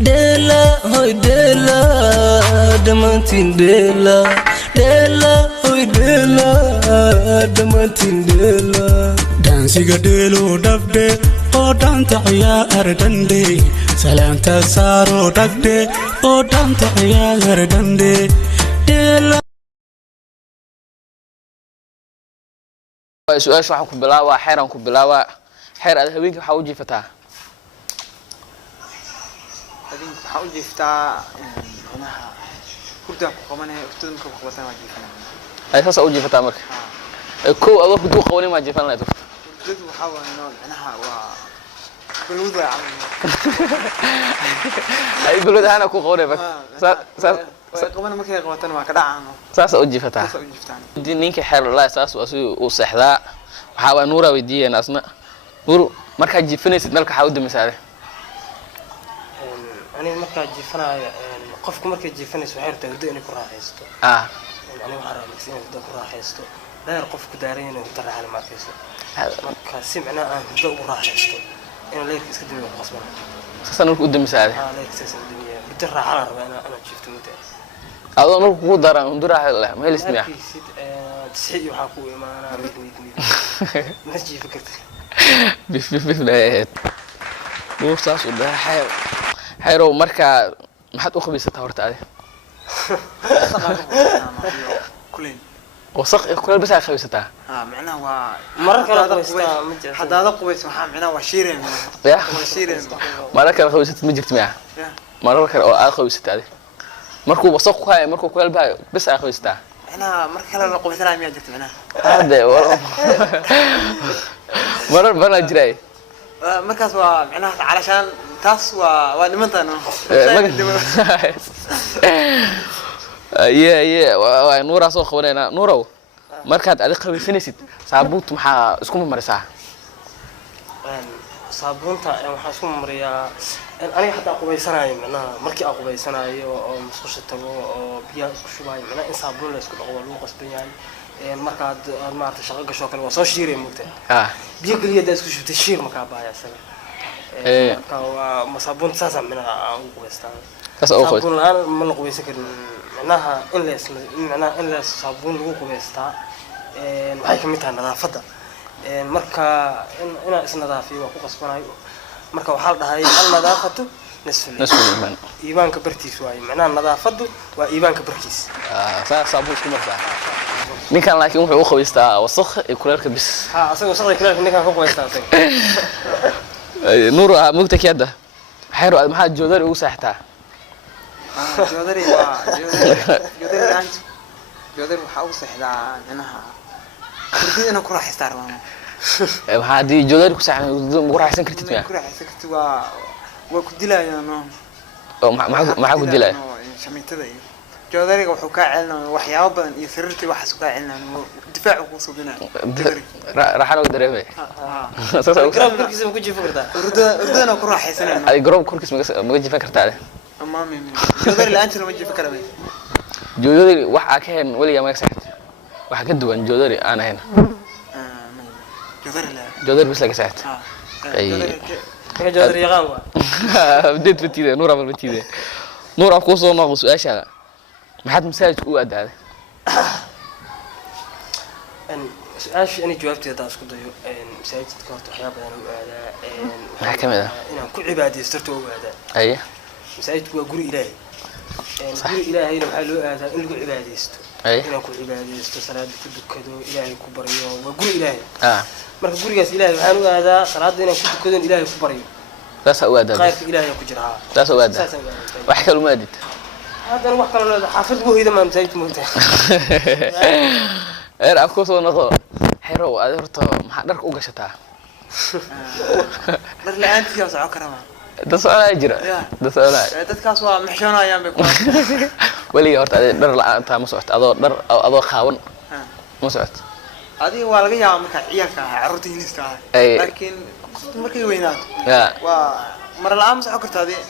ديلا هوي ديلا دمانتين ديلا ديلا هوي ديلا دمانتين ديلا دانسيغا ديلو دبدي او دانتا عيار دندي سلامتا سارو دبدي او دانتا عيار دندي ديلا سؤال waxaan ku bilaabaa xeeran ku bilaabaa xeer aad haweenka waxa u jiifataa هذين حاول يفتح أنا كردها كمان أكتر من كوكبتنا ما جيفنا ay saas u jiifataa marka ko adoo ku duu qawani ma jiifan lahayd كردها وحاول إنه أنا بالوضع عمي ay bulada ana ku qawani bak كمان ما كي كوكبتنا ما كذا عنه saas u jiifataa ninka xeer la saas uu seexdaa waxa waa nuura weydiiyeen asna nuur marka jiifanaysid dalka waxa u damisaare أنا مركز جيفنا قف مركز جيفنا سوحرت ودقني كراح يستو. أنا وحرام مسين ودق كراح يستو. لا يرقف كدارين وترى على مركز. مركز سمعنا ودق كراح يستو. أنا ليك إسكدني وقصبنا. سنة قدام مساعدة. ليك إسكدني بترى على أنا شفت متى. هذا نور قدرة ندور على ما هي الاسمية. تسحي وحكوي ما أنا ميت. نسجي فكرت. بف نهاية. مو ساس وده حير. حيرو مركا ما حد أخبي ستهورت عليه. كلين. وسق كل بس على خبيستها. معناه مركا حد هذا قويس وحام معناه وشيرين. يا. وشيرين. مركا خبيست مجرت معه. مركا أو خبيست عليه. مركو وسق هاي مركو كل بس على خبيستها. أنا مركا لا قويس لا مية جت معناه. هذا والله. مرة بنا جراي. مركز معناه علشان تاس ونمتنا يا نورا soo qabanayna nuurow markaad adiga qabaysanaysid saabuunta maxaa isku marisaa saabuunta waxaan isku mariyaa aniga hadda qubaysanayo macnaha markii aan qubaysanayo oo musqusha tago oo biyaha isku shubayo macnaha in saabuun la isku dhaqo lagu qasban yahay markaad maarta shaqo gasho kale waa soo shiiray mugtaa biyo kaliya da isku shubtay shiir markaa baaya asaga مصابون ساسا من قويستان صابون الآن من قويس كده معناها إلا صابون لو قويستا هاي كميتها نظافة مركا أنا اسم نظافي وأكو قصبنا مركا وحال هاي النظافة نصف الإيمان إيمان كبرتي شوي معناها النظافة وإيمان كبرتيس صابون شو مرتا مين كان لكن هو قويستا وسخ يكررك بس أصلا وسخ يكررك مين كان قويستا نور مقتك يده حيرو ما حد جودري ugu saxtaa جودري أنت جودري وحاول saxdaa anaha kurdi ina ku raaxaystaa rabaan hadii jodari ku saxan ugu raaxaysan kartid ma ku raaxaysan kartid waa ku dilayaan oo ma ku dilay shamiitada iyo jodariga wuxuu ka celinaa waxyaabo badan iyo sariirtii waxaas ka celinaa difaac ku soo binaa raxan oo dareemay garab kurkiisa ma ku jiifin kartaa urdana ku raaxaysanaa ay garab kurkiisa ma jiifin kartaa amaami jodari la anti ma jiifin karaa jodari waxa ka heen waliga ma saxtay waxa ka duwan jodari aan ahayn jodari bis laga saxtay ay jodari yaqaan waa بديت بتيده نور عمل بتيده نور أكو صار ناقص أشياء ما حد مساعد قواد هذا أنا جوابتي هذا أسكت مساعد كات وحياة بدنا هذا كم هذا أنا كل عبادي استرتوا هذا أيه مساعد هو قول إلهي قول إلهي لو حلو هذا إنه قول عبادي است أيه أنا كل عبادي است صلاة كل كذا إلهي كبر يوم وقول إلهي مرة قول جالس إلهي حلو هذا صلاة إنا كل كذا إلهي كبر يوم تاس أواد هذا خايف إلهي كجرها تاس أواد وحكي له مادت هذا الوقت كله حافظ به إذا ما مساعد موته إيه أكو صار نقول حيرو أدرت ما حدرك أوجشتها لا أنت يا سعى كرما ده سؤال أجرا ده سؤال dadkaas waa maxshoonayaan bay ku wali horta dhar la'aanta ma socod adoo qaawan ma socod adiga waa laga yaabaa marka ciyaarka carruurta hiliska laakiin markay weynaato waa mar la'aan socod kartaa adii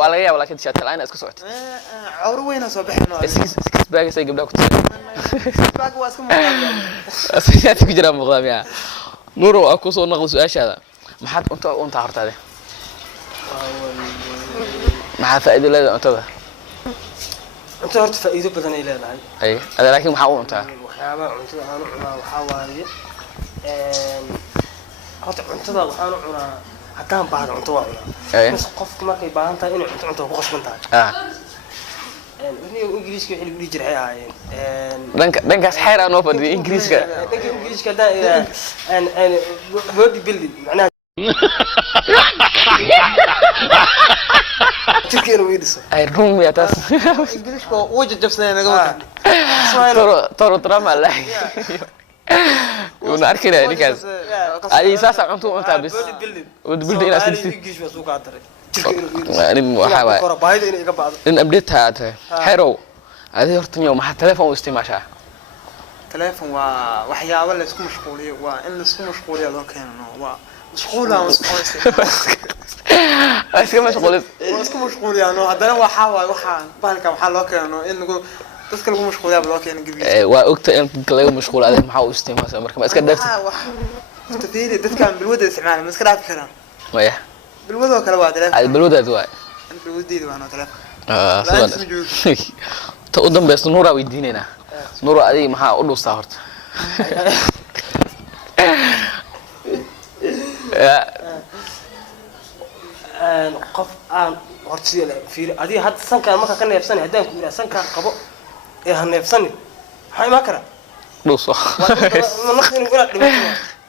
waa laga yaabaa laakiin shaati la'aan iska socod cawr weyn soo bixin oo iskis baagay say gabdhaha ku tahay baag waa iska muuqdaa asiyati ku jira muuqdaa nuuro aku soo naqdo su'aashaada maxaad unta hortaade maxaa faa'iido leedahay cuntada cuntada horta faa'iido badan ay leedahay ay ada laakiin maxaa u cuntaa waxyaabaha cuntada aan u cunaa waxaa waaye horta cuntada waxaan u cunaa haddaan baahdo cunto waa cunaa bas qofka markay baahan tahay inay cunto ku qasban tahay ingiriiska wixii lagu dhihi jiray waxay ahaayeen dhankaas xeer aan oo fadhiyo ingiriiska dhanka ingiriiska haddaan body building macnaha jirkeena weydiso ay room ya taas ingiriiska oo jabsadeen naga wadan toro drama la una arkina ninkaas ay saasa cunto cuntaa bis body building inaad sidii ingiriiska soo ka daray jirkeena ani waxa waay kora baahida inay iga baado in update taate xerow adi horta miyo maxaa telefoon u isticmaashaa telefoon waa waxyaabo la isku mashquuliyo waa in la isku mashquuliyo loo keeno waa mashquul aan iska mashquuliyaano haddana waxaa bahalka waxaa loo keeno in dadka lagu mashquuliyaa loo keeno gabiga waa ogta in dadka lagu mashquulo adeeg maxaa u isticmaashaa marka ma iska dhaafta tafiiri dadkan bilwada isticmaala ma iska dhaafi karaan maya bilwada kale waa telefoon ay bilwadaad waa bilwadeedu waa telefoon ta u dambaysto nuura weydiinayna nuura adiga maxaa u dhuustaa horta qof aan hortiisa la fiiri adiga hadda sankaan marka ka neefsanay haddaan ku yiraahdo sankaan qabo ee ha neefsanin maxaa imaan kara dhuuso naftiin wala dhibato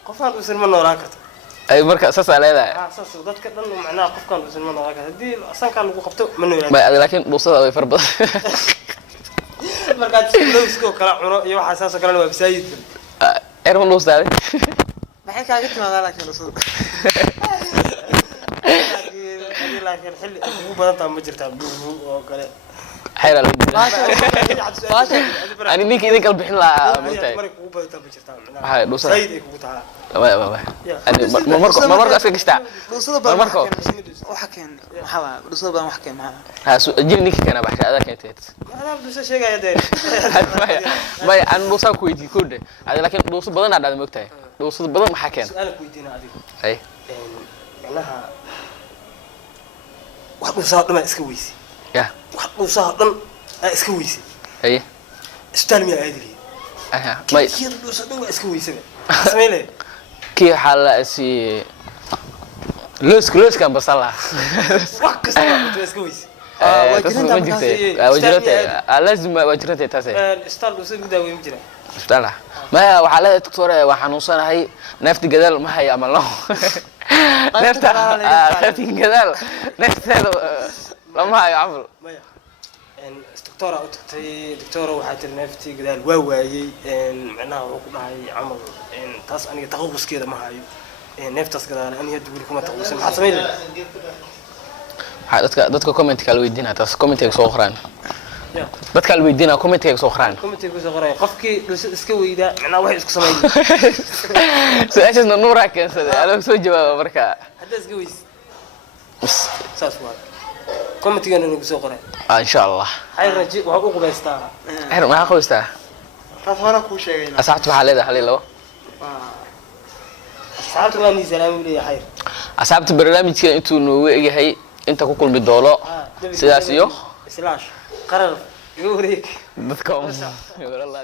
qofaan uusan ma noolaan karto ay marka saas leedahay saas dadka dhan macnaha qofkaan uusan ma noolaan karto hadii sankaan lagu qabto ma noolaan bay laakiin dhuusada way far badan markaad lowsko kala cuno iyo waxa saas kale waa bisaayid erman dhuusada maxay kaaga timaadaa laakiin dhuusada laakiin xilli ugu badan tahay ma jirtaa buugu oo kale xeer ani ninka idin kala bixin lahaa markay ugu badan tahay ma jirtaa waxay dhuusada sayid ay kugu tahay ani marka aska gashtaa dhuusada badan waxa keen waxa dhuusada badan wax keen maxaa jir ninka kana baxsha adaa keentay ana dhuusa sheegaya deer may aan dhuusa ku weydiin koodhe ada laakiin dhuusa badan aad moogtahay dhuusada badan maxaa keen su'aal ku weydiina adiga ay macnaha wax dhuusa dhan iska weysi ya wax dhuusa dhan iska weysi ay isbitaal miyaa aadili aha may kii dhuusa dhan iska weysaba sameeyay kii xala si loos kan basala wax kasta waa iska weysi لازم وجرتي تاسي استال وسيد داوي مجرى استال ما وحاله دكتور waxanuunsanahay neefta gadaal ma hay ama loo neefta gadaal neefteeda lama hayo amal maya دكتور او تagtay دكتور waxa tir neefti gadaal waa waayay macnaha uu ku dhahay amal taas aniga taqawuskeeda ma hayo neeftaas gadaal aniga dugul kuma taqawusan waxa sameeyay dadka comment kala weydiina taas comment ay soo qoraan dadka kala weydiina comment ay soo qoraan qofkii iska weyda macnaha wax isku sameeyay su'aasha nuura keensaday ala soo jawaab marka hadda iska weys saas waa comment gana nagu soo qoray insha Allah hay raji waxa uu qubaystaa ma qubaystaa taas hore ku sheegayna asxaabtu waxa leedahay halilo asxaabtu waa ni salaam leeyahay asxaabtu barnaamijka intuu noo weeyahay inta ku kulmi doono sidaas iyo islaash qarar igu wareeg dadka walaalaha